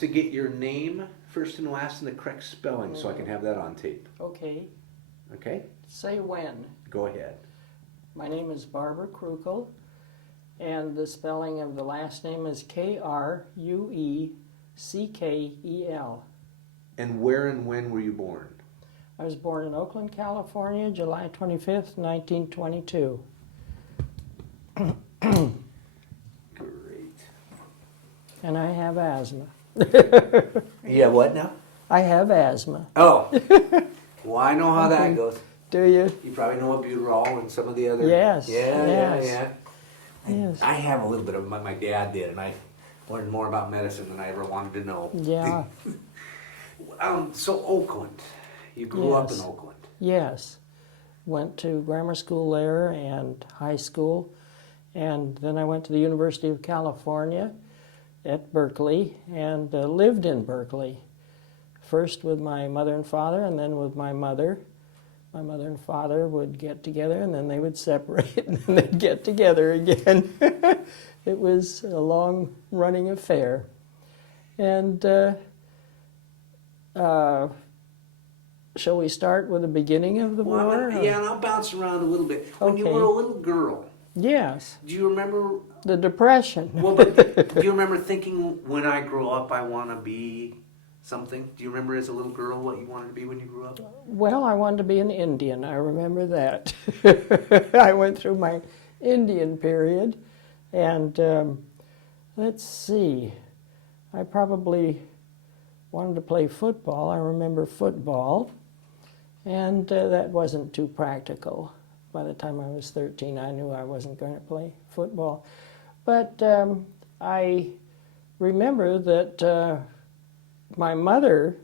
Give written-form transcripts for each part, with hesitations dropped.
To get your name, first and last, and the correct spelling, so I can have that on tape. Okay. Okay? Say when. Go ahead. My name is Barbara Krueckel, and the spelling of the last name is Krueckel. And where and when were you born? I was born in Oakland, California, July 25th, 1922. Great. And I have asthma. Yeah, what now? I have asthma. Oh. Well, I know how that goes. Do you? You probably know albuterol and some of the other... Yes. Yeah. Yes. I have a little bit of what my dad did, and I learned more about medicine than I ever wanted to know. Yeah. So Oakland. You grew up in Oakland. Yes. Went to grammar school there and high school. And then I went to the University of California at Berkeley and lived in Berkeley. First with my mother and father, and then with my mother. My mother and father would get together, and then they would separate, and then they'd get together again. It was a long-running affair. And shall we start with the beginning of the war? Yeah, and I'll bounce around a little bit. When you were a little girl, yes. do you remember... The Depression. Well, but do you remember thinking, when I grow up, I want to be something? Do you remember as a little girl what you wanted to be when you grew up? Well, I wanted to be an Indian. I remember that. I went through my Indian period, and let's see. I probably wanted to play football. I remember football, and that wasn't too practical. By the time I was 13, I knew I wasn't going to play football. But I remember that my mother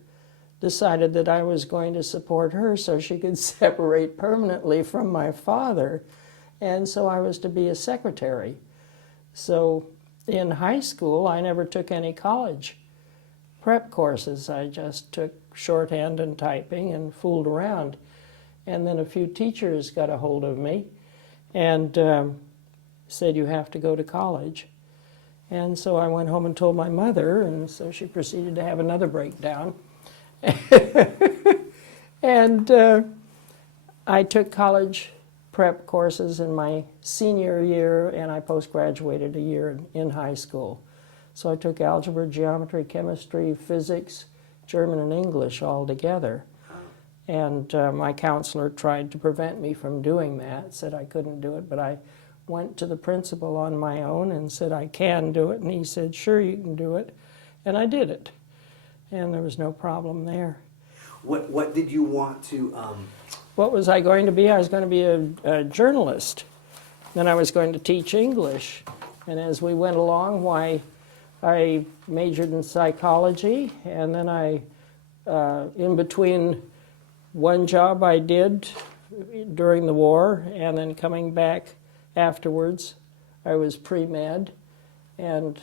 decided that I was going to support her so she could separate permanently from my father, and so I was to be a secretary. So in high school, I never took any college prep courses. I just took shorthand and typing and fooled around. And then a few teachers got a hold of me and said, you have to go to college. And so I went home and told my mother, and so she proceeded to have another breakdown. And I took college prep courses in my senior year, and I post-graduated a year in high school. So I took algebra, geometry, chemistry, physics, German, and English all together. And my counselor tried to prevent me from doing that, said I couldn't do it, but I went to the principal on my own and said I can do it, and he said, sure, you can do it, and I did it. And there was no problem there. What did you want to... What was I going to be? I was going to be a journalist. Then I was going to teach English. And as we went along, I majored in psychology, and then in between one job I did during the war, and then coming back afterwards, I was pre-med, and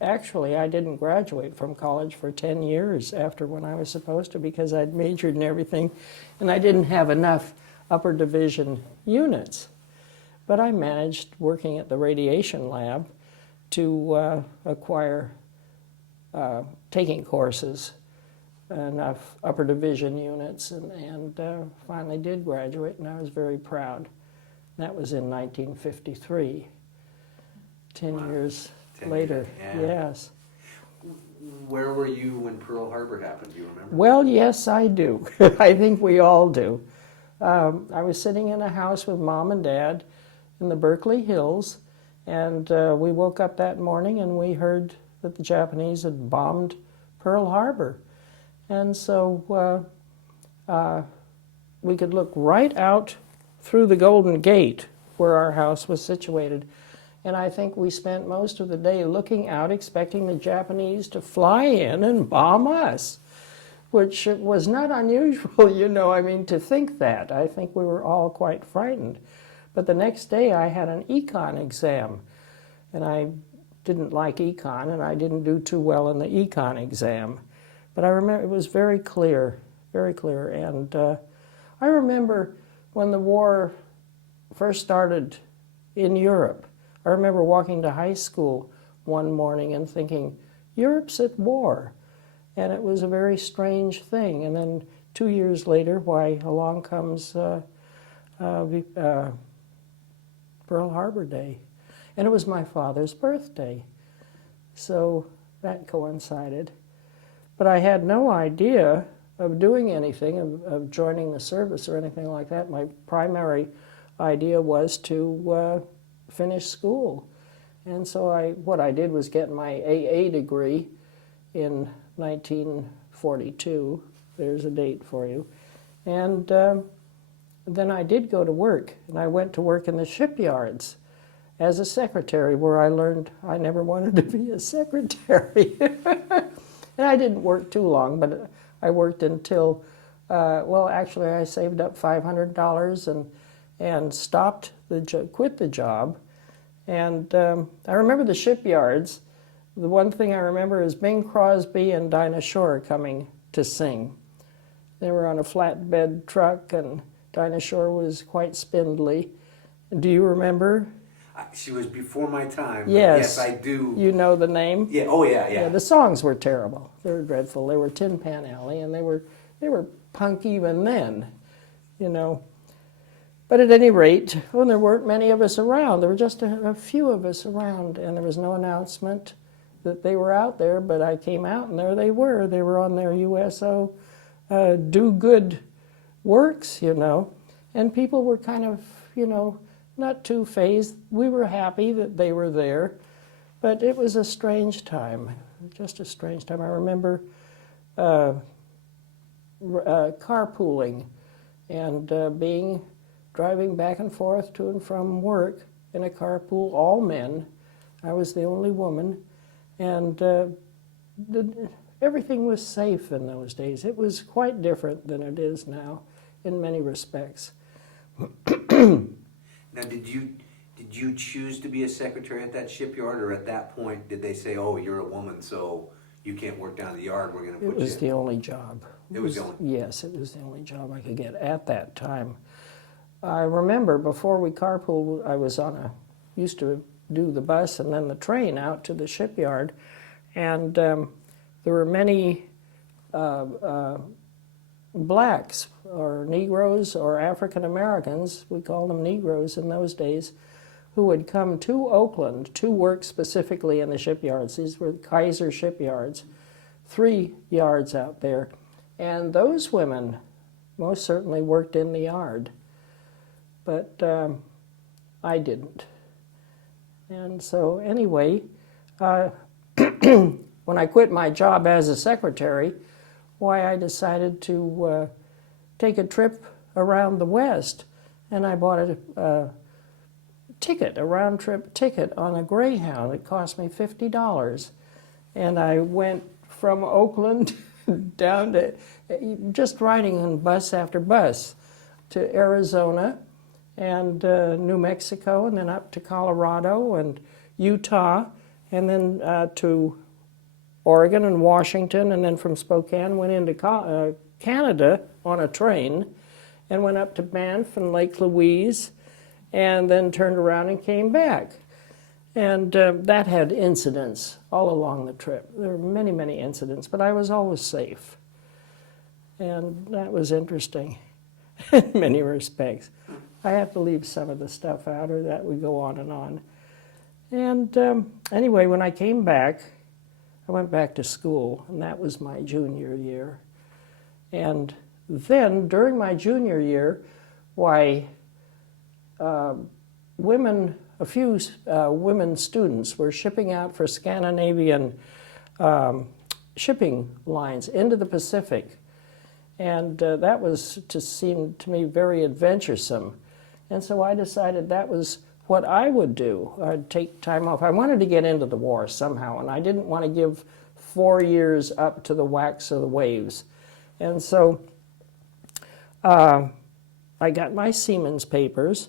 actually I didn't graduate from college for 10 years after when I was supposed to, because I'd majored in everything, and I didn't have enough upper division units. But I managed, working at the radiation lab, to acquire taking courses, enough upper division units, and finally did graduate, and I was very proud. That was in 1953, 10 years later. Yes. Where were you when Pearl Harbor happened? Do you remember? Well, yes, I do. I think we all do. I was sitting in a house with Mom and Dad in the Berkeley Hills, and we woke up that morning and we heard that the Japanese had bombed Pearl Harbor. And so we could look right out through the Golden Gate where our house was situated. And I think we spent most of the day looking out, expecting the Japanese to fly in and bomb us, which was not unusual, you know, I mean, to think that. I think we were all quite frightened. But the next day I had an econ exam, and I didn't like econ, and I didn't do too well in the econ exam. But I remember it was very clear, and I remember when the war first started in Europe. I remember walking to high school one morning and thinking, Europe's at war. And it was a very strange thing. And then 2 years later, why, along comes Pearl Harbor Day. And it was my father's birthday. So that coincided. But I had no idea of doing anything, of joining the service or anything like that. My primary idea was to finish school. And so what I did was get my AA degree in 1942. There's a date for you. And then I did go to work, and I went to work in the shipyards as a secretary, where I learned I never wanted to be a secretary. And I didn't work too long, but I worked until, well, actually I saved up $500 and quit the job. And I remember the shipyards. The one thing I remember is Bing Crosby and Dinah Shore coming to sing. They were on a flatbed truck, and Dinah Shore was quite spindly. Do you remember? She was before my time. Yes. Yes, I do. You know the name? Yeah. Oh, yeah, yeah. Yeah, the songs were terrible. They were dreadful. They were Tin Pan Alley, and they were punk even then, you know. But at any rate, well, there weren't many of us around. There were just a few of us around, and there was no announcement that they were out there. But I came out, and there they were. They were on their USO do good works, you know. And people were kind of, you know, not too phased. We were happy that they were there, but it was a strange time, just a strange time. I remember carpooling and driving back and forth to and from work in a carpool, all men. I was the only woman, and everything was safe in those days. It was quite different than it is now in many respects. Now, did you choose to be a secretary at that shipyard, or at that point did they say, "Oh, you're a woman, so you can't work down the yard. We're going to put you"? It was the only job. It was the only. Yes, it was the only job I could get at that time. I remember before we carpooled, I was used to do the bus and then the train out to the shipyard, and there were many blacks or Negroes or African Americans, we called them Negroes in those days, who would come to Oakland to work specifically in the shipyards. These were Kaiser shipyards, 3 yards out there. And those women most certainly worked in the yard, but I didn't. And so anyway, when I quit my job as a secretary, why, I decided to take a trip around the West, and I bought a round-trip ticket on a Greyhound. It cost me $50, and I went from Oakland down to, just riding on bus after bus, to Arizona and New Mexico, and then up to Colorado and Utah, and then to Oregon and Washington, and then from Spokane went into Canada on a train, and went up to Banff and Lake Louise, and then turned around and came back. And that had incidents all along the trip. There were many, many incidents, but I was always safe. And that was interesting in many respects. I have to leave some of the stuff out, or that would go on and on. And anyway, when I came back, I went back to school, and that was my junior year. And then, during my junior year, why, a few women students were shipping out for Scandinavian shipping lines into the Pacific. And that seemed to me very adventuresome. And so I decided that was what I would do. I'd take time off. I wanted to get into the war somehow, and I didn't want to give 4 years up to the whacks of the waves. And so I got my Siemens papers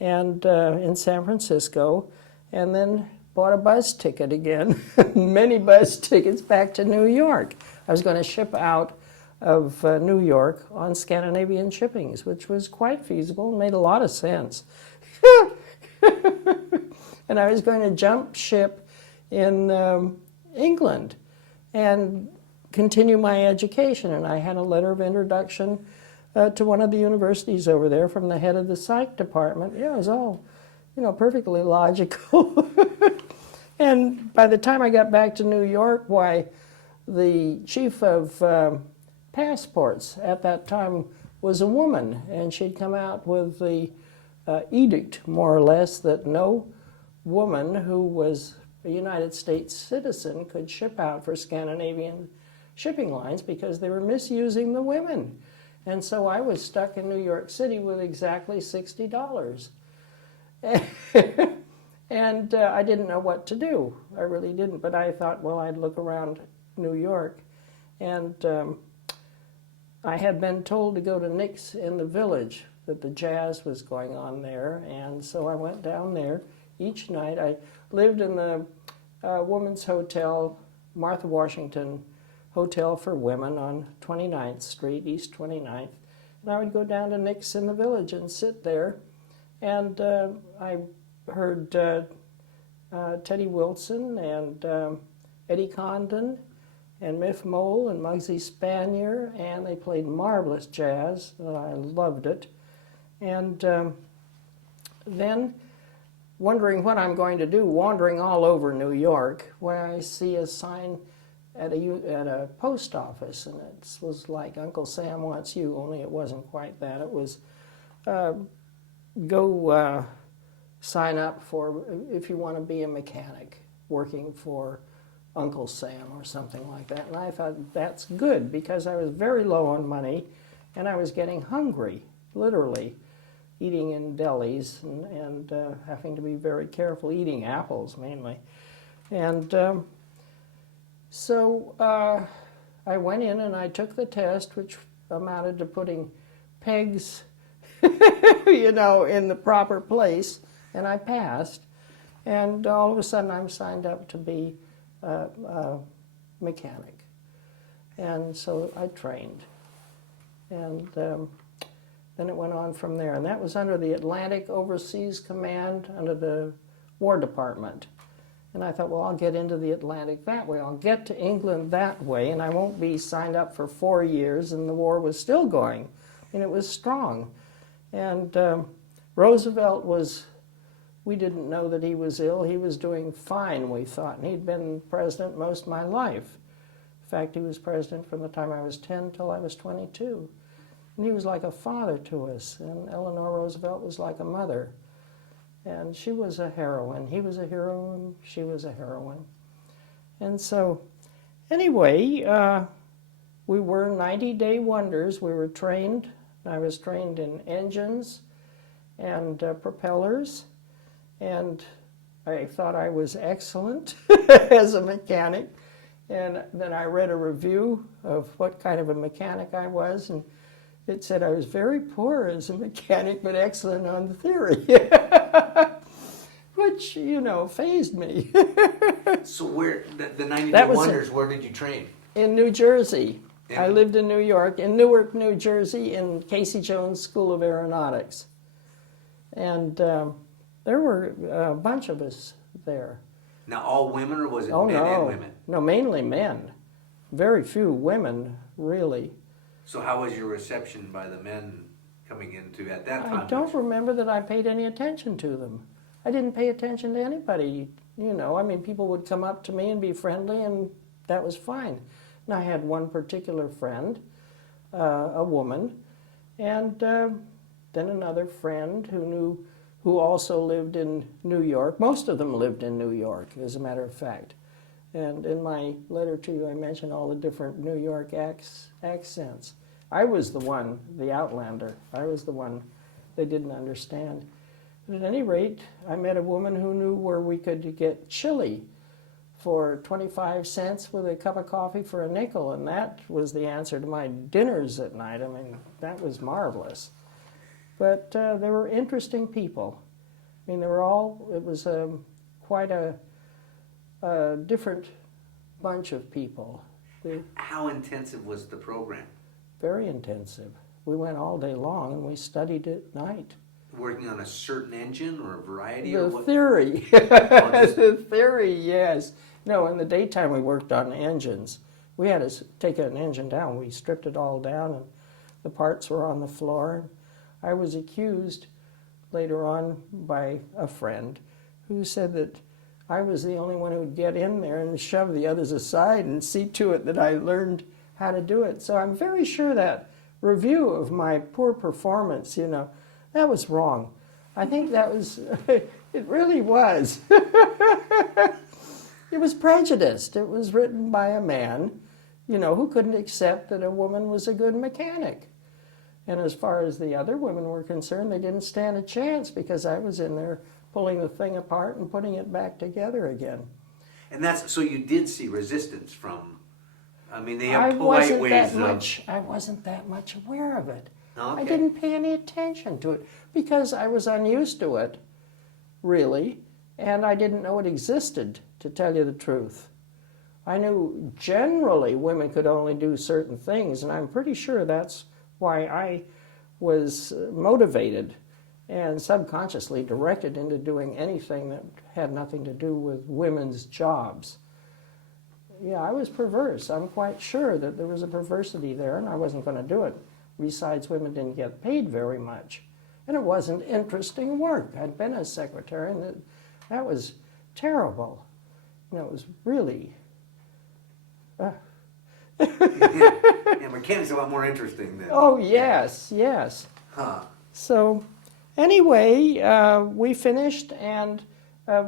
and in San Francisco, and then bought a bus ticket again, many bus tickets back to New York. I was going to ship out of New York on Scandinavian shippings, which was quite feasible and made a lot of sense. And I was going to jump ship in England. And continue my education. And I had a letter of introduction to one of the universities over there from the head of the psych department. Yeah, it was all, perfectly logical. And by the time I got back to New York, why, the chief of passports at that time was a woman, and she'd come out with the edict, more or less, that no woman who was a United States citizen could ship out for Scandinavian shipping lines because they were misusing the women. And so I was stuck in New York City with exactly $60. And I didn't know what to do. I really didn't. But I thought, well, I'd look around New York. And I had been told to go to Nick's in the Village, that the jazz was going on there. And so I went down there each night. I lived in the Women's Hotel, Martha Washington Hotel for Women on 29th Street, East 29th. And I would go down to Nick's in the Village and sit there. And I heard Teddy Wilson and Eddie Condon and Miff Mole and Muggsy Spanier, and they played marvelous jazz, and I loved it. And then, wondering what I'm going to do, wandering all over New York, where I see a sign at a post office, and it was like Uncle Sam Wants You, only it wasn't quite that. It was go sign up for if you want to be a mechanic working for Uncle Sam or something like that. And I thought, that's good, because I was very low on money and I was getting hungry, literally, eating in delis and having to be very careful, eating apples mainly. And so I went in and I took the test, which amounted to putting pegs, in the proper place, and I passed. And all of a sudden I'm signed up to be a mechanic. And so I trained. And then it went on from there. And that was under the Atlantic Overseas Command, under the War Department. And I thought, well, I'll get into the Atlantic that way. I'll get to England that way, and I won't be signed up for 4 years, and the war was still going, and it was strong. And Roosevelt we didn't know that he was ill. He was doing fine, we thought, and he'd been president most of my life. In fact, he was president from the time I was 10 till I was 22. And he was like a father to us, and Eleanor Roosevelt was like a mother. And she was a heroine. He was a hero, and she was a heroine. And so, anyway, we were 90-day wonders. We were trained. I was trained in engines and propellers, and I thought I was excellent as a mechanic. And then I read a review of what kind of a mechanic I was, and it said I was very poor as a mechanic, but excellent on the theory. Which, fazed me. So where, the 90-day wonders, where did you train? In New Jersey. I lived in New York, in Newark, New Jersey, in Casey Jones School of Aeronautics. And there were a bunch of us there. Now, all women, or was it men and women? No, mainly men. Very few women, really. So how was your reception by the men coming into at that time? I don't remember that I paid any attention to them. I didn't pay attention to anybody, people would come up to me and be friendly, and that was fine. And I had one particular friend, a woman, and then another friend who also lived in New York. Most of them lived in New York, as a matter of fact. And in my letter to you, I mentioned all the different New York accents. I was the one, the outlander. I was the one they didn't understand. But at any rate, I met a woman who knew where we could get chili for 25 cents with a cup of coffee for a nickel, and that was the answer to my dinners at night. I mean, that was marvelous. But they were interesting people. I mean, it was quite a different bunch of people. How intensive was the program? Very intensive. We went all day long and we studied at night. Working on a certain engine or a variety? The or what? theory. The theory, yes. No, in the daytime we worked on engines. We had to take an engine down. We stripped it all down, and the parts were on the floor. I was accused later on by a friend who said that I was the only one who would get in there and shove the others aside and see to it that I learned how to do it. So I'm very sure that review of my poor performance, that was wrong. I think that was, it really was. It was prejudiced. It was written by a man, who couldn't accept that a woman was a good mechanic. And as far as the other women were concerned, they didn't stand a chance because I was in there pulling the thing apart and putting it back together again. And so you did see resistance from, they have polite ways I wasn't that much aware of it. Okay. I didn't pay any attention to it because I was unused to it, really, and I didn't know it existed, to tell you the truth. I knew generally women could only do certain things, and I'm pretty sure that's why I was motivated and subconsciously directed into doing anything that had nothing to do with women's jobs. Yeah, I was perverse. I'm quite sure that there was a perversity there, and I wasn't going to do it. Besides, women didn't get paid very much. And it wasn't interesting work. I'd been a secretary, and that was terrible. It was really... Yeah, mechanics are a lot more interesting than... Oh, yes, yes. Huh. So, anyway, we finished, and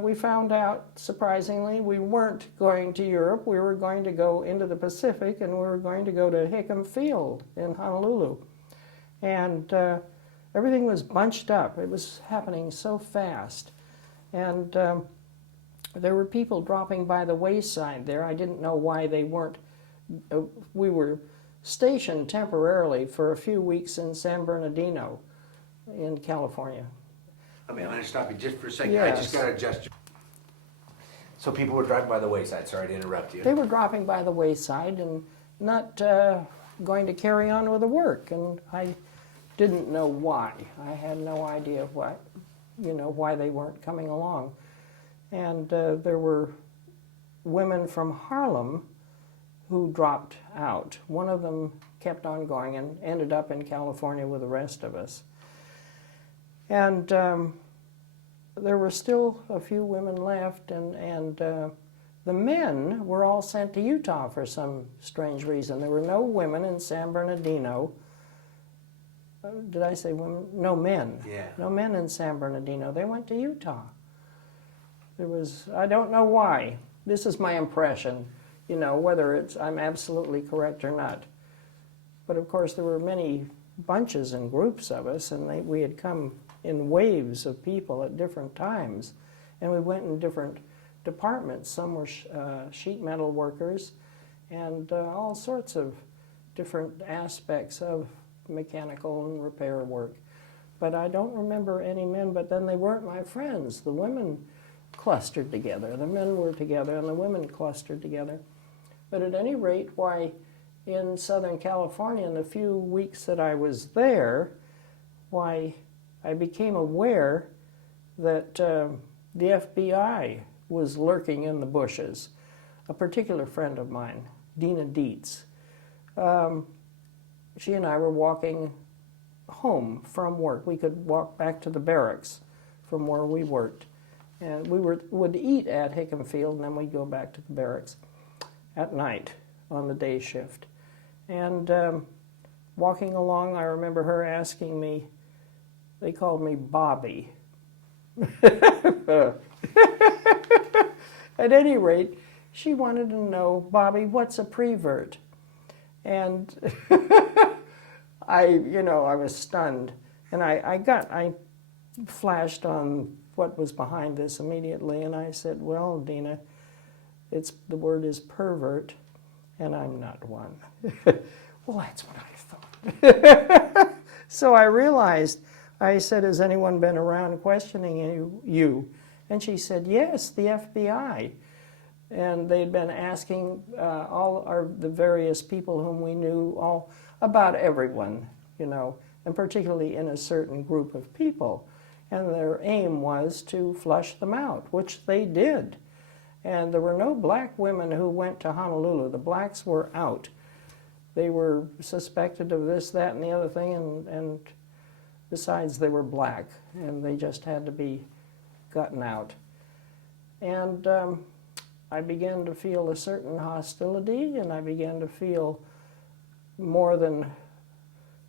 we found out, surprisingly, we weren't going to Europe. We were going to go into the Pacific, and we were going to go to Hickam Field in Honolulu. And everything was bunched up. It was happening so fast. And there were people dropping by the wayside there. I didn't know why they weren't. We were stationed temporarily for a few weeks in San Bernardino in California. I'm going to stop you just for a second. Yes. I just got to adjust you. So people were driving by the wayside. Sorry to interrupt you. They were dropping by the wayside and not going to carry on with the work. And I didn't know why. I had no idea why they weren't coming along. And there were women from Harlem who dropped out. One of them kept on going and ended up in California with the rest of us. And there were still a few women left, and the men were all sent to Utah for some strange reason. There were no women in San Bernardino. Did I say women? No men. Yeah. No men in San Bernardino. They went to Utah. I don't know why. This is my impression, whether I'm absolutely correct or not. But of course there were many bunches and groups of us, and we had come in waves of people at different times. And we went in different departments. Some were sheet metal workers and all sorts of different aspects of mechanical and repair work. But I don't remember any men, but then they weren't my friends. The women clustered together. The men were together and the women clustered together. But at any rate, why, in Southern California, in the few weeks that I was there, why, I became aware that the FBI was lurking in the bushes. A particular friend of mine, Dina Dietz, she and I were walking home from work. We could walk back to the barracks from where we worked. And we would eat at Hickam Field, and then we'd go back to the barracks at night on the day shift. And walking along, I remember her asking me, they called me Bobby. At any rate, she wanted to know, Bobby, what's a prevert? And I was stunned. And I flashed on what was behind this immediately, and I said, well, Dina, the word is pervert, and I'm not one. Well, that's what I thought. So I realized, I said, has anyone been around questioning you? And she said, yes, the FBI. And they'd been asking the various people whom we knew all about everyone, and particularly in a certain group of people. And their aim was to flush them out, which they did. And there were no black women who went to Honolulu. The blacks were out. They were suspected of this, that, and the other thing, and besides, they were black, and they just had to be gotten out. And I began to feel a certain hostility, and I began to feel more than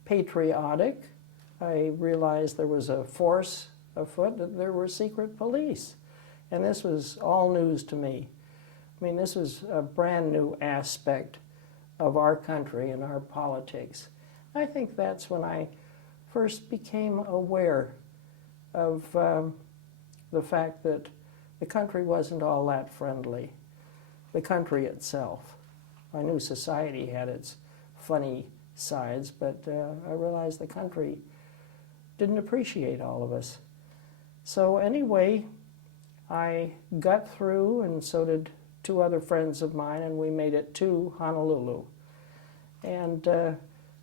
patriotic. I realized there was a force afoot, that there were secret police. And this was all news to me. I mean, this was a brand new aspect of our country and our politics. I think that's when I first became aware of the fact that the country wasn't all that friendly. The country itself. I knew society had its funny sides, but I realized the country didn't appreciate all of us. So anyway, I got through, and so did two other friends of mine, and we made it to Honolulu. And I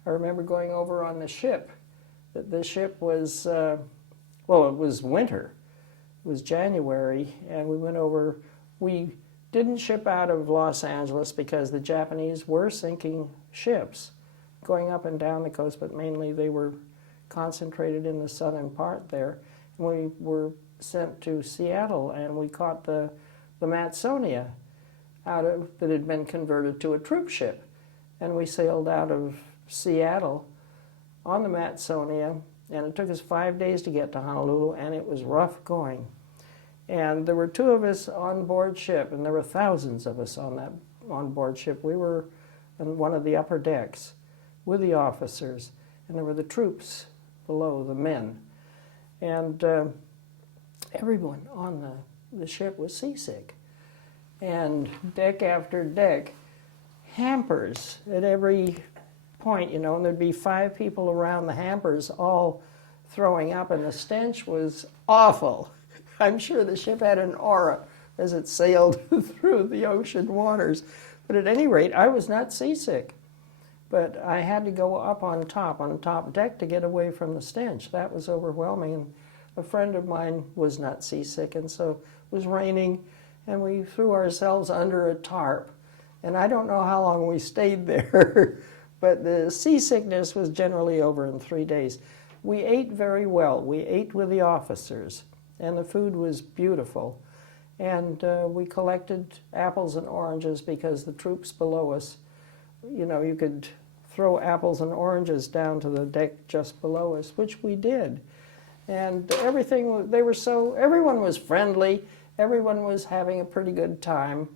remember going over on the ship. The ship was, well, it was winter. It was January, and we went over. We didn't ship out of Los Angeles because the Japanese were sinking ships going up and down the coast, but mainly they were concentrated in the southern part there. And we were sent to Seattle, and we caught the Matsonia that had been converted to a troop ship. And we sailed out of Seattle on the Matsonia, and it took us 5 days to get to Honolulu, and it was rough going. And there were two of us on board ship, and there were thousands of us on board ship. We were on one of the upper decks with the officers, and there were the troops below, the men. And everyone on the ship was seasick. And deck after deck, hampers at every point, you know, and there'd be 5 people around the hampers all throwing up, and the stench was awful. I'm sure the ship had an aura as it sailed through the ocean waters. But at any rate, I was not seasick. But I had to go up on top deck to get away from the stench. That was overwhelming. And a friend of mine was not seasick, and so it was raining, and we threw ourselves under a tarp. And I don't know how long we stayed there, but the seasickness was generally over in 3 days. We ate very well. We ate with the officers, and the food was beautiful. And we collected apples and oranges because the troops below us, you know, you could throw apples and oranges down to the deck just below us, which we did. And everything, everyone was friendly, everyone was having a pretty good time,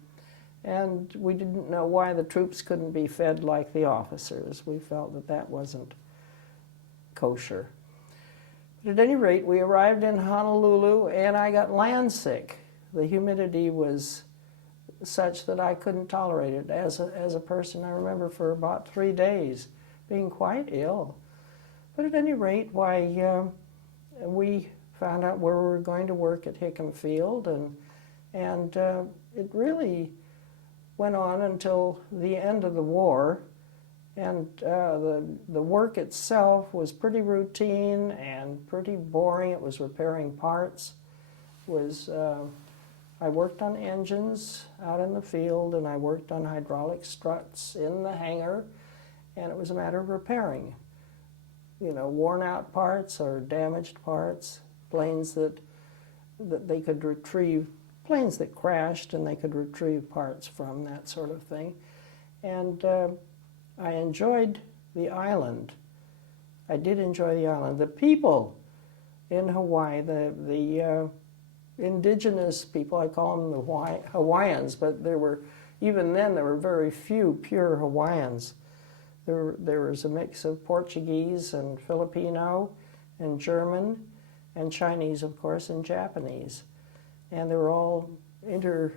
and we didn't know why the troops couldn't be fed like the officers. We felt that that wasn't kosher. But at any rate, we arrived in Honolulu, and I got land sick. The humidity was such that I couldn't tolerate it. As a person, I remember for about 3 days being quite ill. But at any rate, we found out where we were going to work at Hickam Field, and it really went on until the end of the war. And the work itself was pretty routine and pretty boring. It was repairing parts. I worked on engines out in the field, and I worked on hydraulic struts in the hangar, and it was a matter of repairing, you know, worn out parts or damaged parts, planes that they could retrieve, planes that crashed and they could retrieve parts from, that sort of thing. And I enjoyed the island. I did enjoy the island. The people in Hawaii, the indigenous people, I call them the Hawaiians, but even then there were very few pure Hawaiians. There was a mix of Portuguese and Filipino and German and Chinese, of course, and Japanese. And they were all interbred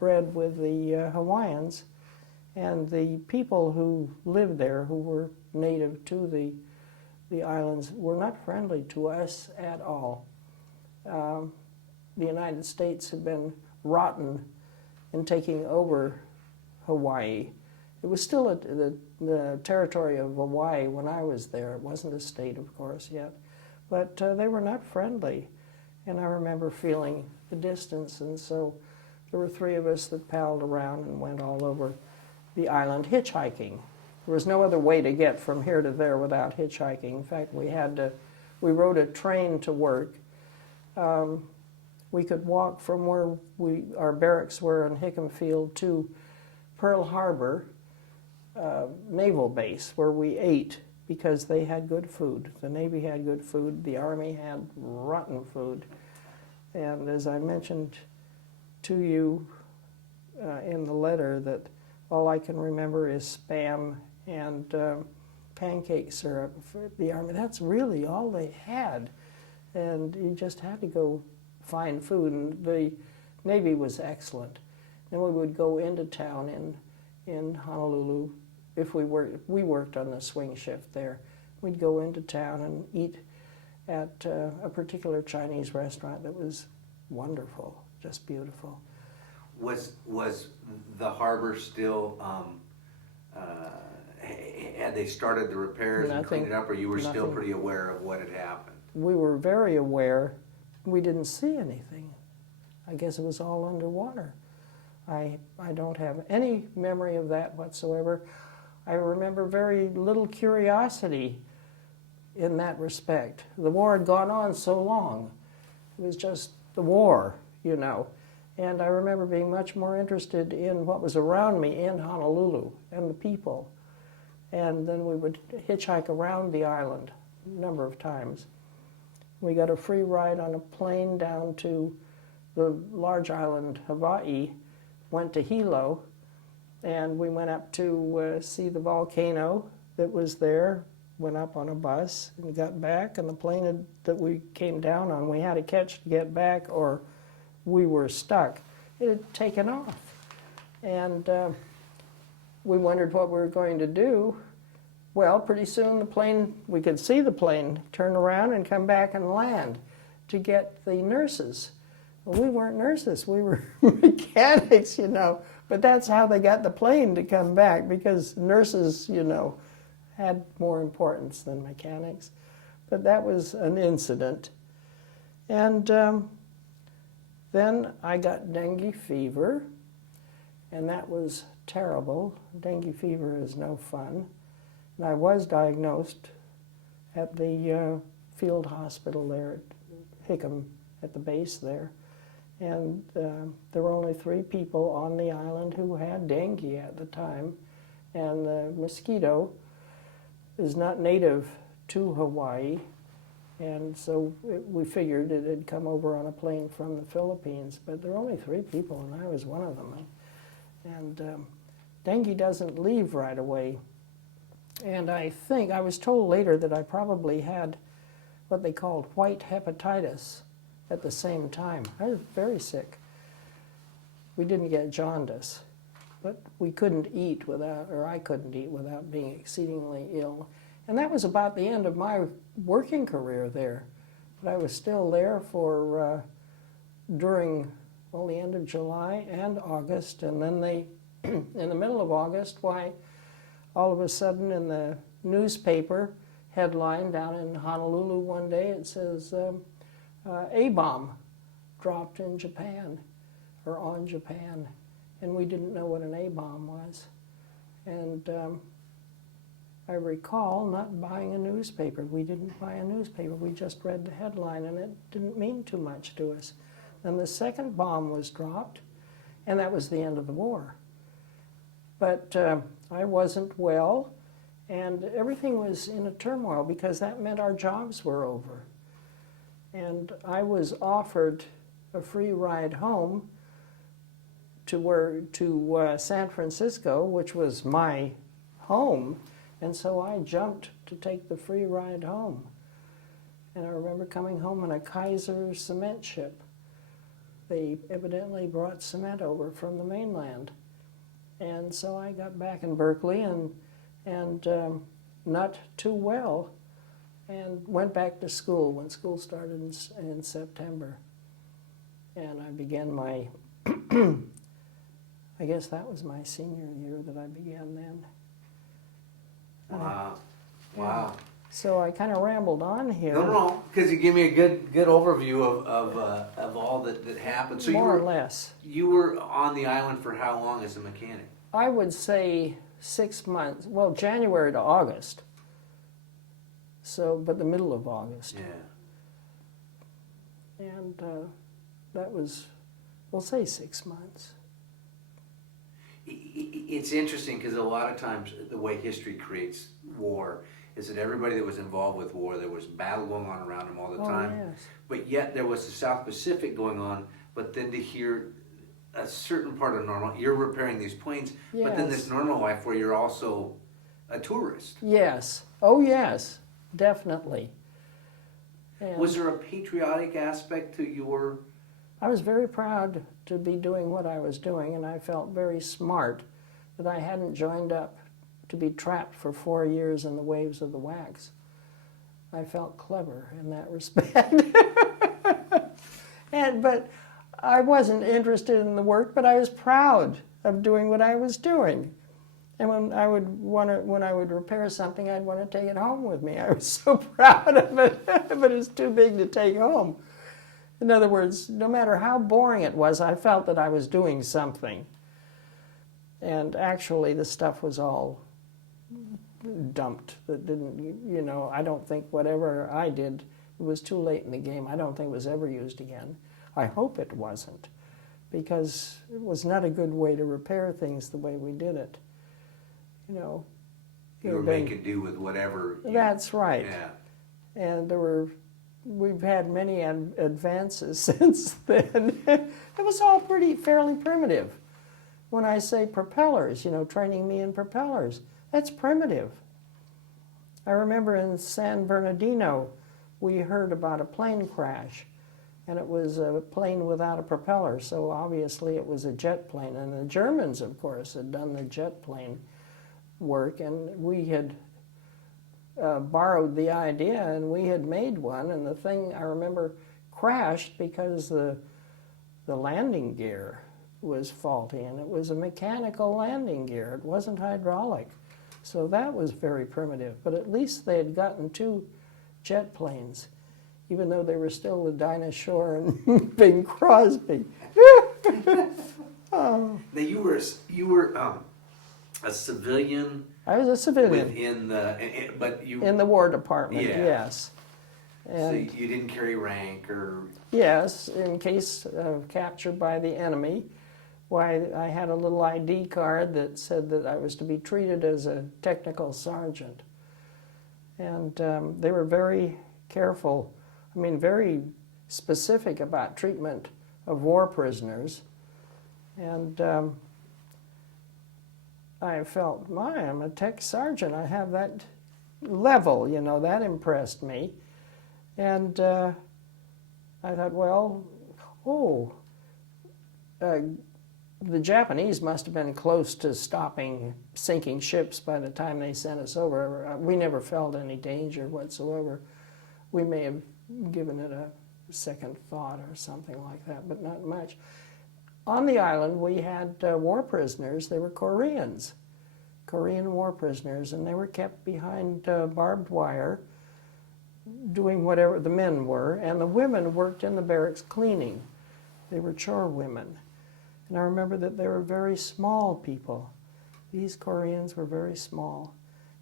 with the Hawaiians. And the people who lived there, who were native to the islands, were not friendly to us at all. The United States had been rotten in taking over Hawaii. It was still the territory of Hawaii when I was there. It wasn't a state, of course, yet. But they were not friendly. And I remember feeling the distance. And so there were 3 of us that palled around and went all over the island hitchhiking. There was no other way to get from here to there without hitchhiking. In fact, we rode a train to work. We could walk from where our barracks were in Hickam Field to Pearl Harbor Naval Base, where we ate because they had good food. The Navy had good food. The Army had rotten food. And as I mentioned to you in the letter, that all I can remember is Spam and pancake syrup for the Army. That's really all they had. And you just had to go find food. And the Navy was excellent. Then we would go into town in Honolulu. If we worked on the swing shift there. We'd go into town and eat at a particular Chinese restaurant that was wonderful, just beautiful. Was the harbor still, had they started the repairs and cleaned it up, or you were still pretty aware of what had happened? We were very aware. We didn't see anything. I guess it was all underwater. I don't have any memory of that whatsoever. I remember very little curiosity in that respect. The war had gone on so long. It was just the war, you know. And I remember being much more interested in what was around me in Honolulu and the people. And then we would hitchhike around the island a number of times. We got a free ride on a plane down to the large island, Hawaii, went to Hilo, and we went up to see the volcano that was there, went up on a bus, and got back, and the plane that we came down on, we had to catch to get back, or we were stuck. It had taken off. And we wondered what we were going to do. Well, pretty soon the plane, we could see the plane turn around and come back and land to get the nurses. Well, we weren't nurses, we were mechanics, you know. But that's how they got the plane to come back, because nurses, you know, had more importance than mechanics. But that was an incident. And then I got dengue fever, and that was terrible. Dengue fever is no fun. And I was diagnosed at the field hospital there at Hickam, at the base there. And there were only 3 people on the island who had dengue at the time. And the mosquito is not native to Hawaii. And so we figured it had come over on a plane from the Philippines. But there were only 3 people, and I was one of them. And dengue doesn't leave right away. And I think, I was told later that I probably had what they called white hepatitis at the same time. I was very sick. We didn't get jaundice, but we couldn't eat without, or I couldn't eat without being exceedingly ill. And that was about the end of my working career there. But I was still there for, during, well, the end of July and August, and then they, in the middle of August, why, all of a sudden in the newspaper headline down in Honolulu one day, it says, A-bomb dropped in Japan, or on Japan, and we didn't know what an A-bomb was. And I recall not buying a newspaper. We didn't buy a newspaper. We just read the headline, and it didn't mean too much to us. Then the second bomb was dropped, and that was the end of the war. But I wasn't well, and everything was in a turmoil, because that meant our jobs were over. And I was offered a free ride home to San Francisco, which was my home, and so I jumped to take the free ride home. And I remember coming home on a Kaiser cement ship. They evidently brought cement over from the mainland. And so I got back in Berkeley and not too well, and went back to school when school started in September. And I began my, I guess that was my senior year that I began then. Wow. Wow. So I kind of rambled on here. No, because you give me a good overview of all that happened. So More or less. You were on the island for how long as a mechanic? I would say 6 months. Well, January to August. So, but the middle of August. Yeah. And that was, we'll say 6 months. It's interesting because a lot of times the way history creates war is that everybody that was involved with war, there was battle going on around them all the time. Yes. But yet there was the South Pacific going on, but then to hear a certain part of normal, you're repairing these planes, but then this normal life where you're also a tourist. Yes. Oh, yes. Definitely. And was there a patriotic aspect to your... I was very proud to be doing what I was doing, and I felt very smart that I hadn't joined up to be trapped for 4 years in the waves of the wax. I felt clever in that respect. But I wasn't interested in the work, but I was proud of doing what I was doing. And when I would repair something, I'd want to take it home with me. I was so proud of it, but it's too big to take home. In other words, no matter how boring it was, I felt that I was doing something. And actually, the stuff was all dumped. That didn't, you know, I don't think whatever I did, it was too late in the game. I don't think it was ever used again. I hope it wasn't, because it was not a good way to repair things the way we did it. You know. You were making do with whatever. That's right. Yeah. And we've had many advances since then. It was all fairly primitive. When I say propellers, you know, training me in propellers, that's primitive. I remember in San Bernardino, we heard about a plane crash, and it was a plane without a propeller, so obviously it was a jet plane. And the Germans, of course, had done the jet plane work, and we had borrowed the idea, and we had made one, and the thing, I remember, crashed because the landing gear was faulty, and it was a mechanical landing gear. It wasn't hydraulic. So that was very primitive, but at least they had gotten 2 jet planes, even though they were still the Dinosaur and Bing Crosby. Now you were a civilian. I was a civilian. In the War Department, yeah. Yes. And so you didn't carry rank or... Yes, in case of capture by the enemy. Why, I had a little ID card that said that I was to be treated as a technical sergeant. And they were very careful, very specific about treatment of war prisoners. And I felt, I'm a tech sergeant. I have that level, you know, that impressed me. And I thought, well, the Japanese must have been close to stopping sinking ships by the time they sent us over. We never felt any danger whatsoever. We may have given it a second thought or something like that, but not much. On the island, we had war prisoners. They were Korean war prisoners, and they were kept behind barbed wire, doing whatever the men were, and the women worked in the barracks cleaning. They were chore women. And I remember that they were very small people. These Koreans were very small.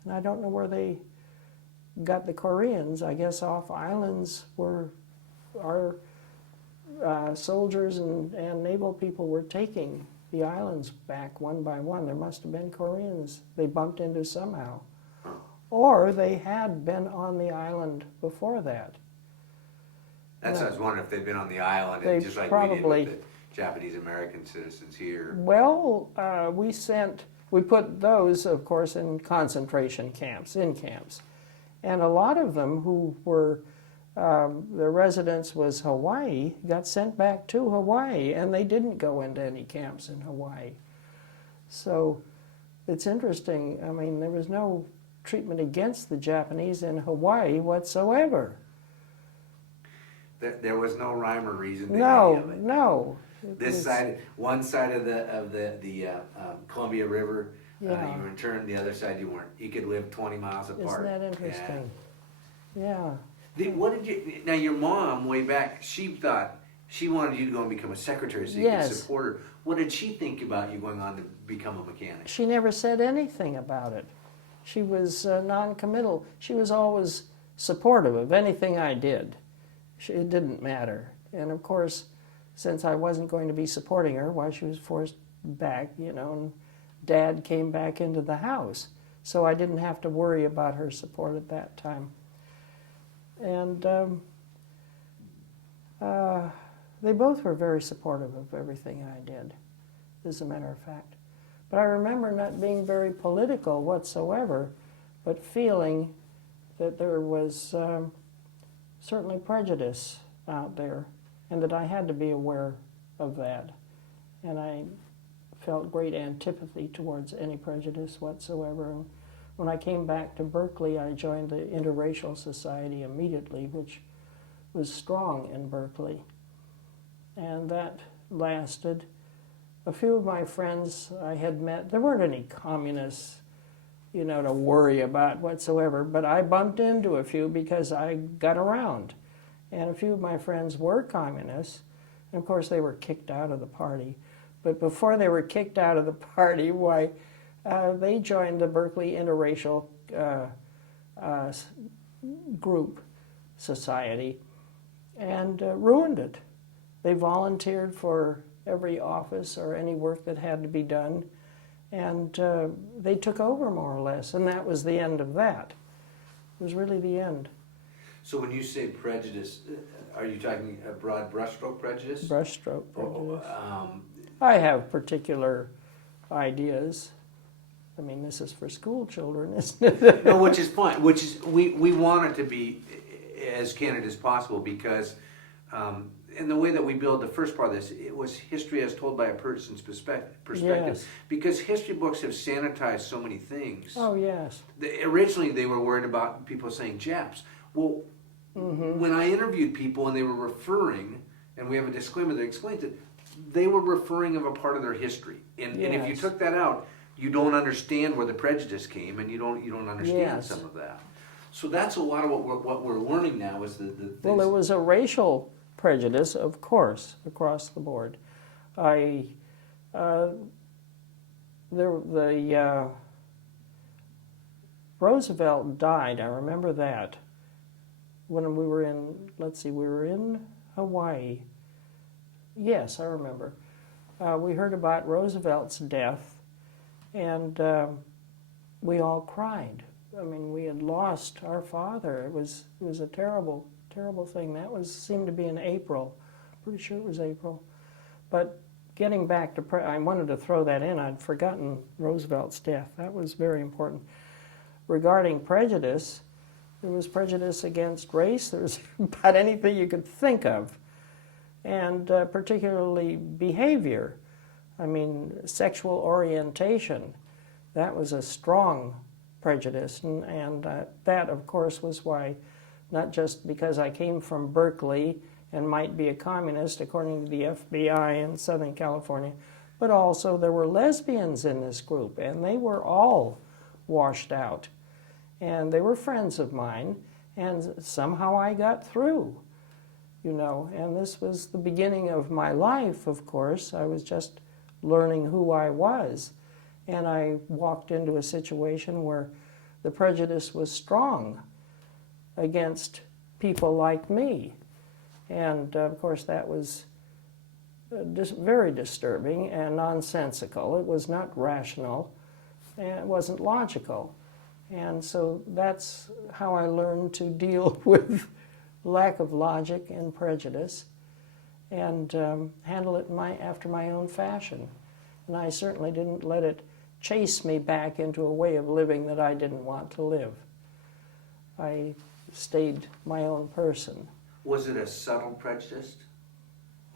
And I don't know where they got the Koreans. I guess off islands where our soldiers and naval people were taking the islands back one by one. There must have been Koreans they bumped into somehow. Or they had been on the island before that. That's what I was wondering, if they'd been on the island, They and just like probably, we did with the Japanese-American citizens here. Well, we put those, of course, in concentration camps, And a lot of them who were, their residence was Hawaii, got sent back to Hawaii, and they didn't go into any camps in Hawaii. So it's interesting. There was no treatment against the Japanese in Hawaii whatsoever. There was no rhyme or reason to any of it. No. One side of the Columbia River, Yeah. you were interned, the other side you weren't. You could live 20 miles apart. Isn't that interesting? Yeah. What did you? Now your mom, way back, she thought she wanted you to go and become a secretary so you could Yes. support her. What did she think about you going on to become a mechanic? She never said anything about it. She was non-committal. She was always supportive of anything I did. It didn't matter. And of course, since I wasn't going to be supporting her, why, she was forced back, you know, and Dad came back into the house. So I didn't have to worry about her support at that time. And they both were very supportive of everything I did, as a matter of fact. But I remember not being very political whatsoever, but feeling that there was certainly prejudice out there, and that I had to be aware of that. And I felt great antipathy towards any prejudice whatsoever. And when I came back to Berkeley, I joined the Interracial Society immediately, which was strong in Berkeley. And that lasted. A few of my friends I had met, there weren't any communists, you know, to worry about whatsoever, but I bumped into a few because I got around. And a few of my friends were communists, and of course they were kicked out of the party. But before they were kicked out of the party, why, they joined the Berkeley Interracial Group Society and ruined it. They volunteered for every office or any work that had to be done, and they took over more or less, and that was the end of that. It was really the end. So when you say prejudice, are you talking a broad brushstroke prejudice? Brushstroke prejudice. Oh, I have particular ideas. I mean, this is for school children, isn't it? no, which is fine. Which is we want it to be as candid as possible because, in the way that we build the first part of this, it was history as told by a person's perspective. Yes. Because history books have sanitized so many things. Oh, yes. Originally, they were worried about people saying Japs. Well, when I interviewed people and they were referring, and we have a disclaimer that explains it, they were referring of a part of their history. And if you Yes. took that out, you don't understand where the prejudice came, and you don't understand Yes. some of that. So that's a lot of what we're learning now is the things. Well, there was a racial prejudice, of course, across the board. Roosevelt died, I remember that, when we were in, we were in Hawaii. Yes, I remember. We heard about Roosevelt's death, and we all cried. I mean, we had lost our father. It was a terrible, terrible thing. That seemed to be in April. Pretty sure it was April. But getting back to, I wanted to throw that in. I'd forgotten Roosevelt's death. That was very important. Regarding prejudice, there was prejudice against race. There was about anything you could think of. And particularly behavior. I mean, sexual orientation. That was a strong prejudice. And that, of course, was why, not just because I came from Berkeley and might be a communist, according to the FBI in Southern California, but also there were lesbians in this group, and they were all washed out. And they were friends of mine, and somehow I got through, you know. And this was the beginning of my life, of course. I was just learning who I was. And I walked into a situation where the prejudice was strong against people like me. And, of course, that was very disturbing and nonsensical. It was not rational, and it wasn't logical. And so that's how I learned to deal with lack of logic and prejudice and handle it after my own fashion. And I certainly didn't let it chase me back into a way of living that I didn't want to live. I stayed my own person. Was it a subtle prejudice?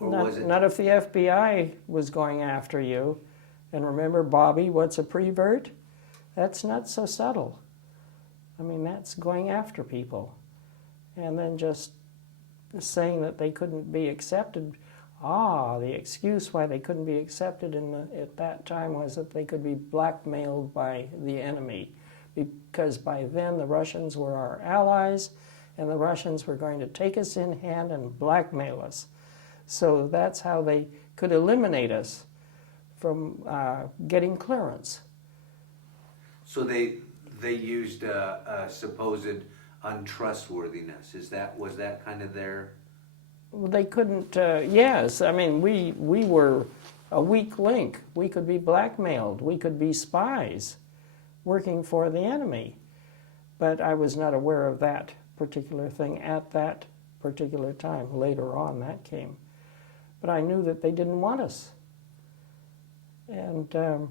Or was it? Not if the FBI was going after you. And remember, Bobby, what's a prevert? That's not so subtle. I mean, that's going after people. And then just saying that they couldn't be accepted. The excuse why they couldn't be accepted at that time was that they could be blackmailed by the enemy. Because by then the Russians were our allies, and the Russians were going to take us in hand and blackmail us. So that's how they could eliminate us from getting clearance. So they used a supposed untrustworthiness. Was that kind of their? Well, they couldn't, yes, I mean, we were a weak link. We could be blackmailed. We could be spies working for the enemy. But I was not aware of that particular thing at that particular time. Later on, that came. But I knew that they didn't want us. And it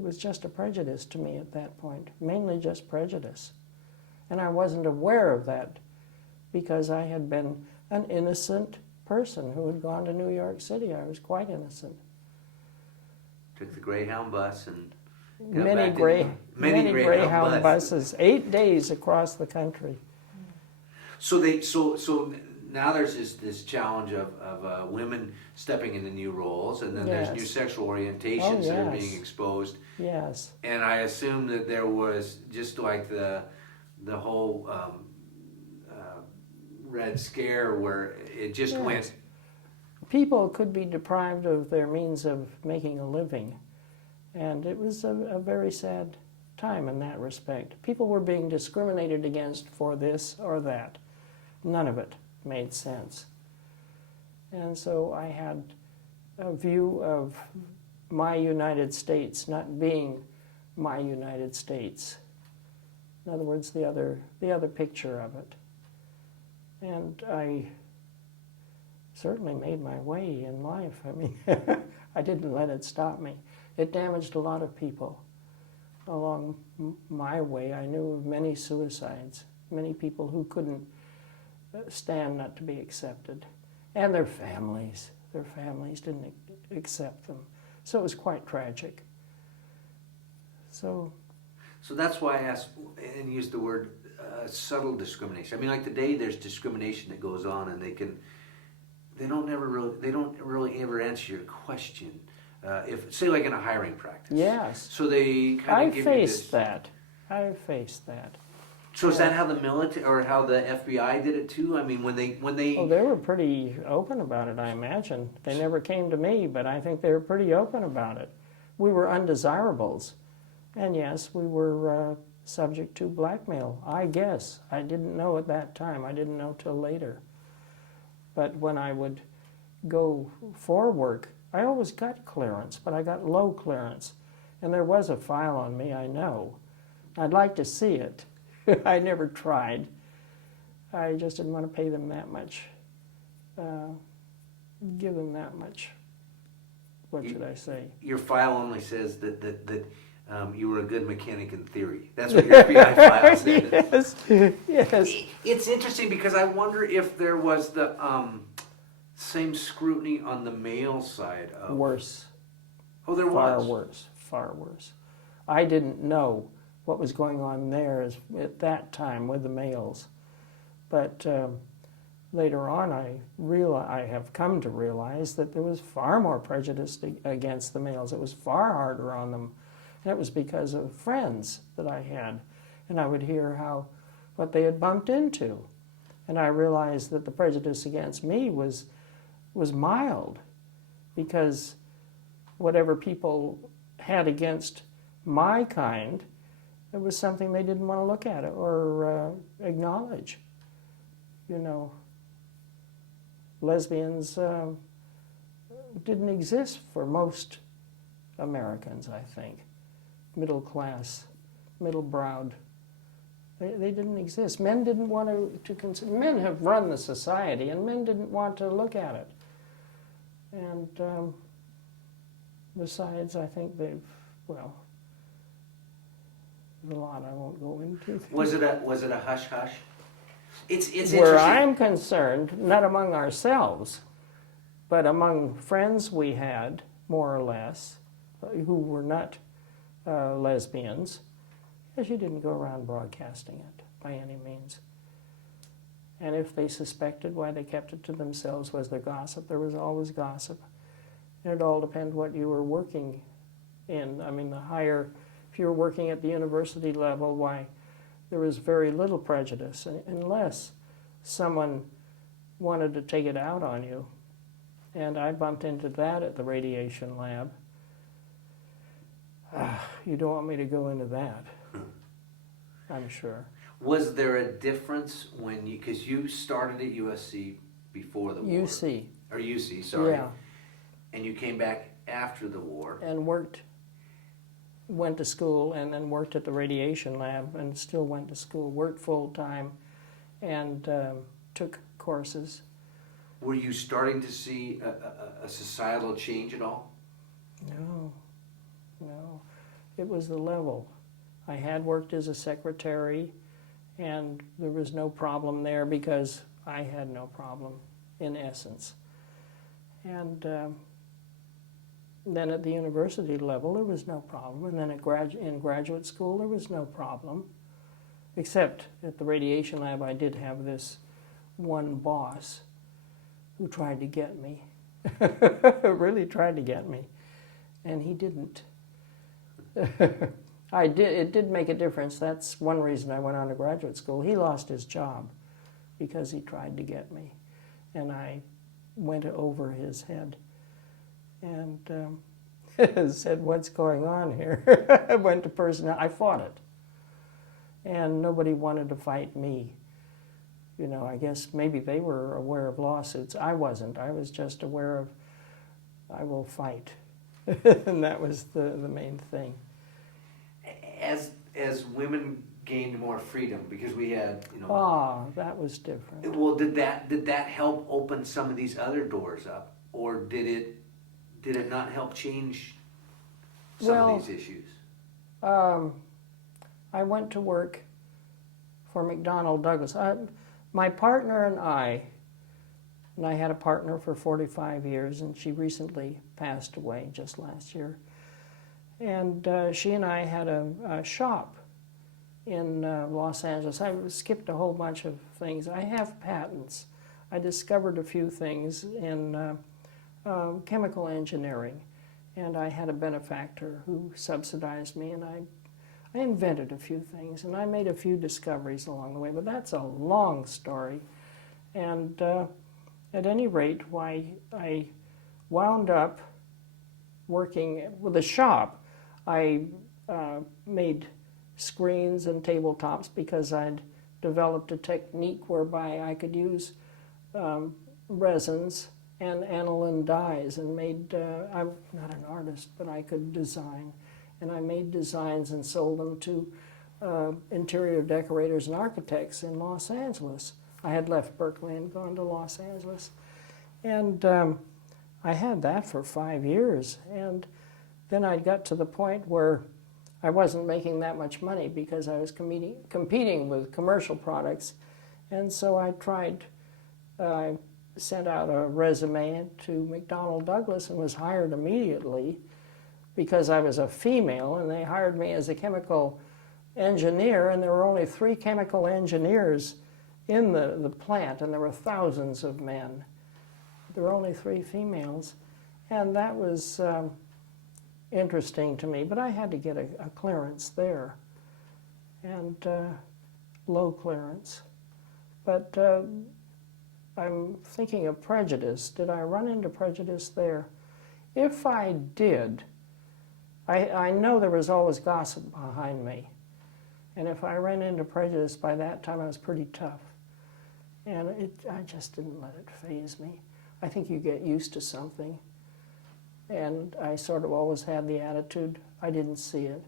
was just a prejudice to me at that point, mainly just prejudice. And I wasn't aware of that because I had been an innocent person who had gone to New York City. I was quite innocent. Took the Greyhound bus and Many Greyhound buses, 8 days across the country. So now there's this challenge of women stepping into new roles, and then there's new sexual orientations that are being exposed. Yes. And I assume that there was just like the whole Red Scare where it just went. People could be deprived of their means of making a living, and it was a very sad time in that respect. People were being discriminated against for this or that. None of it made sense. And so I had a view of my United States not being my United States. In other words, the other picture of it. And I certainly made my way in life. I mean, I didn't let it stop me. It damaged a lot of people along my way. I knew of many suicides, many people who couldn't stand not to be accepted. And their families didn't accept them. So it was quite tragic. So that's why I asked and used the word subtle discrimination. I mean, like today, there's discrimination that goes on, and they don't really ever answer your question. If say like in a hiring practice. Yes. So they kind of give you this. I faced that. So is that how the military or how the FBI did it too? I mean, when they Oh, they were pretty open about it, I imagine. They never came to me, but I think they were pretty open about it. We were undesirables. And yes, we were subject to blackmail, I guess. I didn't know at that time. I didn't know till later. But when I would go for work, I always got clearance, but I got low clearance. And there was a file on me, I know. I'd like to see it. I never tried. I just didn't want to pay them that much, give them that much. What should I say? Your file only says that you were a good mechanic in theory. That's what your FBI file said. Yes. It's interesting because I wonder if there was the same scrutiny on the male side of... Worse. Oh, there was? Far worse. I didn't know what was going on there at that time with the males. But later on, I have come to realize that there was far more prejudice against the males. It was far harder on them. And it was because of friends that I had. And I would hear what they had bumped into. And I realized that the prejudice against me was mild, because whatever people had against my kind, it was something they didn't want to look at or acknowledge. You know, lesbians didn't exist for most Americans, I think. Middle class, middle-browed. They didn't exist. Men didn't want to consider. Men have run the society, and men didn't want to look at it. And besides, I think there's a lot I won't go into. Was it a hush-hush? It's Where interesting. I'm concerned, not among ourselves, but among friends we had, more or less, who were not lesbians, because you didn't go around broadcasting it by any means. And if they suspected, why they kept it to themselves. Was there gossip? There was always gossip. And it all depended what you were working in. I mean, the higher if you were working at the university level, why, there was very little prejudice, unless someone wanted to take it out on you. And I bumped into that at the radiation lab. You don't want me to go into that, I'm sure. Was there a difference when you, because you started at USC before the war. UC. Or UC, sorry. Yeah. And you came back after the war. And went to school, and then worked at the radiation lab, and still went to school, worked full time, and took courses. Were you starting to see a societal change at all? No, no. It was the level. I had worked as a secretary, and there was no problem there because I had no problem, in essence. And then at the university level, there was no problem. And then in graduate school, there was no problem. Except at the radiation lab, I did have this one boss who tried to get me. Really tried to get me. And he didn't. It did make a difference. That's one reason I went on to graduate school. He lost his job because he tried to get me. And I went over his head and said, "What's going on here?" I went to personnel. I fought it. And nobody wanted to fight me. You know, I guess maybe they were aware of lawsuits. I wasn't. I was just aware of, I will fight. And that was the main thing. As women gained more freedom, because we had, you know. That was different. Well, did that help open some of these other doors up, or did it not help change some of these issues? I went to work for McDonnell Douglas. My partner and I had a partner for 45 years, and she recently passed away just last year. And she and I had a shop in Los Angeles. I skipped a whole bunch of things. I have patents. I discovered a few things in chemical engineering, and I had a benefactor who subsidized me, and I invented a few things, and I made a few discoveries along the way, but that's a long story. And at any rate, why I wound up working with a shop. I made screens and tabletops because I'd developed a technique whereby I could use resins and aniline dyes and made, I'm not an artist, but I could design. And I made designs and sold them to interior decorators and architects in Los Angeles. I had left Berkeley and gone to Los Angeles. And I had that for 5 years. And then I got to the point where I wasn't making that much money because I was competing with commercial products. And so I sent out a resume to McDonnell Douglas and was hired immediately because I was a female, and they hired me as a chemical engineer, and there were only 3 chemical engineers in the plant, and there were thousands of men. There were only 3 females, and that was interesting to me, but I had to get a clearance there, and low clearance. But I'm thinking of Prejudice. Did I run into Prejudice there? If I did, I know there was always gossip behind me. And if I ran into Prejudice, by that time I was pretty tough. And I just didn't let it faze me. I think you get used to something. And I sort of always had the attitude, I didn't see it,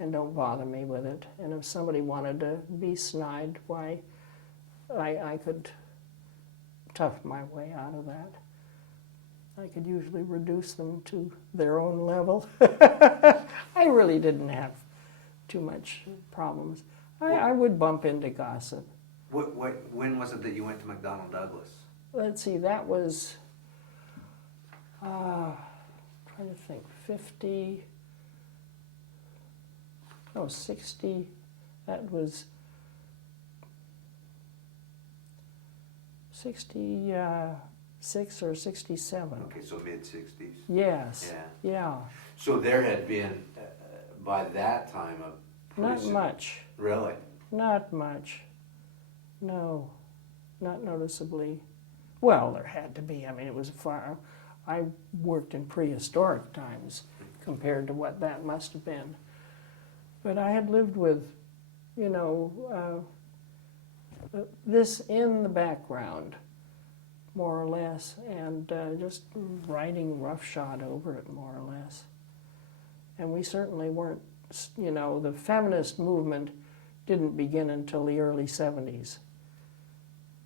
and don't bother me with it. And if somebody wanted to be snide, why, I could tough my way out of that. I could usually reduce them to their own level. I really didn't have too much problems. I would bump into gossip. When was it that you went to McDonnell Douglas? Let's see, that was, trying to think, 60, that was 66 or 67. Okay, so mid-60s. Yes, yeah. So there had been, by that time a pretty Not much. Really? Not much. No, not noticeably. Well, there had to be. I mean, it was far. I worked in prehistoric times compared to what that must have been. But I had lived with, you know, this in the background, more or less, and just riding roughshod over it, more or less. And we certainly weren't, you know, the feminist movement didn't begin until the early 70s.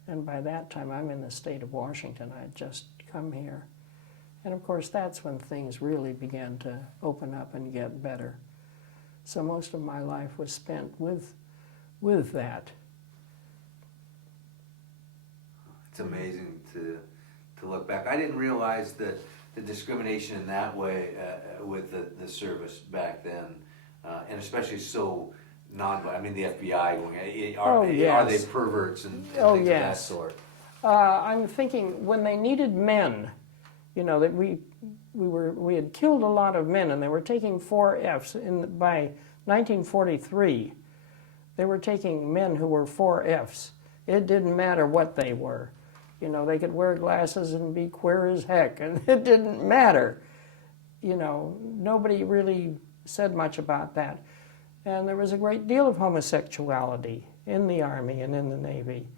And by that time, I'm in the state of Washington. I had just come here. And of course, that's when things really began to open up and get better. So most of my life was spent with that. It's amazing to look back. I didn't realize that the discrimination in that way with the service back then, and especially so I mean, the FBI going, are they perverts and things of that sort? I'm thinking when they needed men, you know, that we had killed a lot of men, and they were taking 4Fs. By 1943, they were taking men who were 4Fs. It didn't matter what they were. You know, they could wear glasses and be queer as heck, and it didn't matter. You know, nobody really said much about that. And there was a great deal of homosexuality in the Army and in the Navy.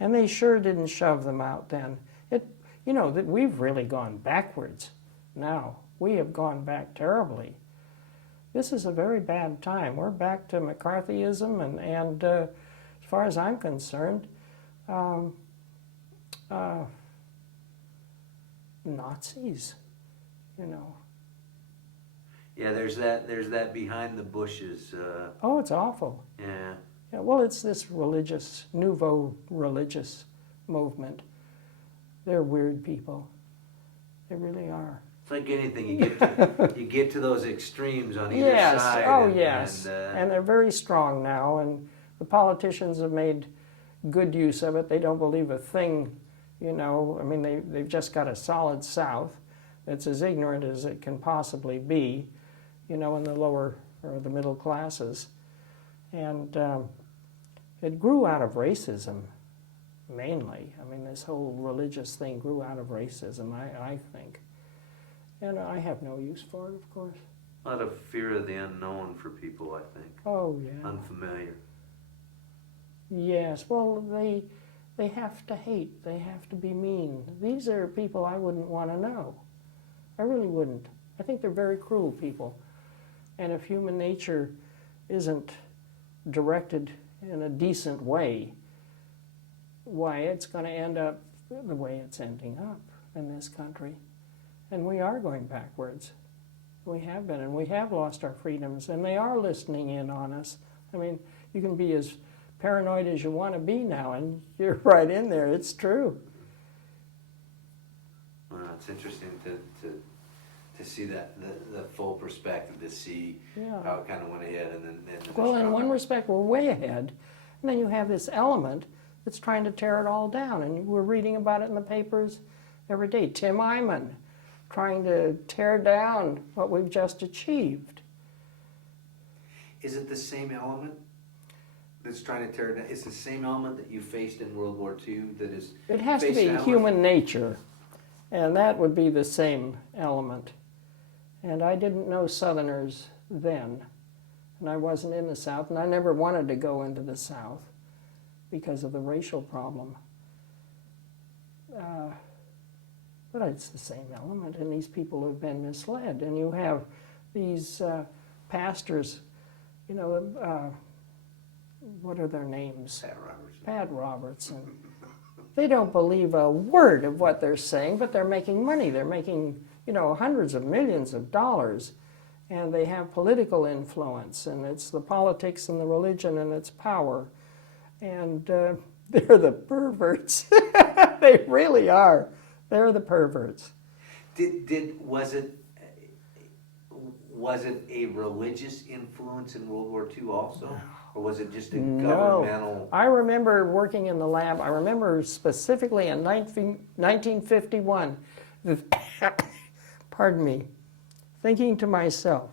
And they sure didn't shove them out then. You know, that we've really gone backwards now. We have gone back terribly. This is a very bad time. We're back to McCarthyism, and as far as I'm concerned, Nazis, you know. Yeah, there's that behind the bushes. Oh, it's awful. Yeah. Yeah. Well, it's this nouveau religious movement. They're weird people. They really are. It's like anything, you get to those extremes on either Yes. side. Oh, yes. And they're very strong now, and the politicians have made good use of it. They don't believe a thing, you know. I mean, they've just got a solid South that's as ignorant as it can possibly be, you know, in the lower or the middle classes. And it grew out of racism, mainly. I mean, this whole religious thing grew out of racism, I think. And I have no use for it, of course. A lot of fear of the unknown for people, I think. Oh, yeah. Unfamiliar. Yes, well, they have to hate. They have to be mean. These are people I wouldn't want to know. I really wouldn't. I think they're very cruel people. And if human nature isn't directed in a decent way, why, it's going to end up the way it's ending up in this country. And we are going backwards. We have been, and we have lost our freedoms, and they are listening in on us. I mean, you can be as paranoid as you want to be now, and you're right in there. It's true. Well, it's interesting to see that the full perspective, to see how it kind of went ahead, and then Well, in one respect, we're way ahead, and then you have this element that's trying to tear it all down, and we're reading about it in the papers every day. Tim Eyman trying to tear down what we've just achieved. Is it the same element that's trying to tear it down? It's the same element that you faced in World War II that is It has to faced be now? human nature, and that would be the same element. And I didn't know Southerners then, and I wasn't in the South, and I never wanted to go into the South because of the racial problem. But it's the same element, and these people have been misled. And you have these pastors, you know, what are their names? Pat Robertson. They don't believe a word of what they're saying, but they're making money. They're making, you know, hundreds of millions of dollars, and they have political influence, and it's the politics and the religion and its power. And they're the perverts. They really are. They're the perverts. Was it a religious influence in World War II also? Or was it just a governmental? I remember working in the lab. I remember specifically in 1951, pardon me, thinking to myself,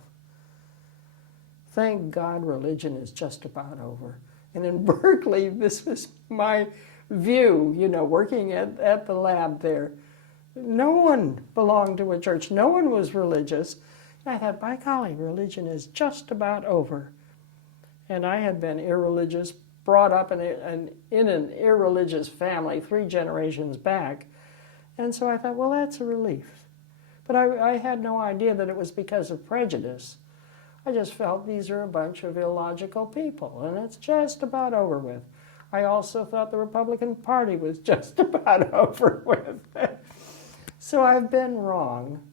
thank God religion is just about over. And in Berkeley, this was my view, you know, working at the lab there. No one belonged to a church. No one was religious. And I thought, by golly, religion is just about over. And I had been irreligious, brought up in an irreligious family 3 generations back. And so I thought, well, that's a relief. But I had no idea that it was because of prejudice. I just felt these are a bunch of illogical people, and it's just about over with. I also thought the Republican Party was just about over with. So I've been wrong.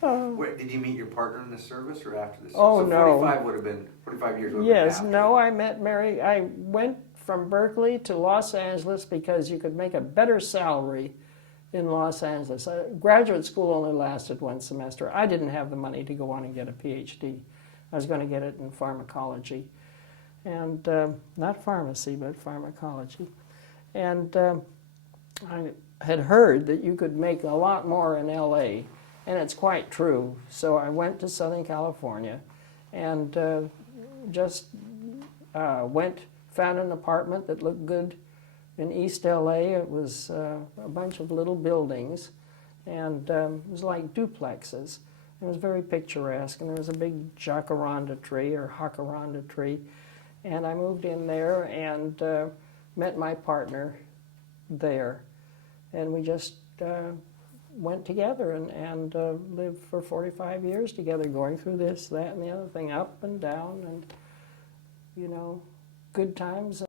Wait, did you meet your partner in the service or after the service? Oh, so no. 45 would have been 45 years would have Yes, been after. no, I met Mary. I went from Berkeley to Los Angeles because you could make a better salary in Los Angeles. Graduate school only lasted 1 semester. I didn't have the money to go on and get a PhD. I was going to get it in pharmacology. And not pharmacy, but pharmacology. And I had heard that you could make a lot more in LA, and it's quite true. So I went to Southern California and found an apartment that looked good in East LA. It was a bunch of little buildings, and it was like duplexes. It was very picturesque, and there was a big jacaranda tree or jacaranda tree. And I moved in there and met my partner there. And we just went together and lived for 45 years together, going through this, that, and the other thing, up and down, and, you know, good times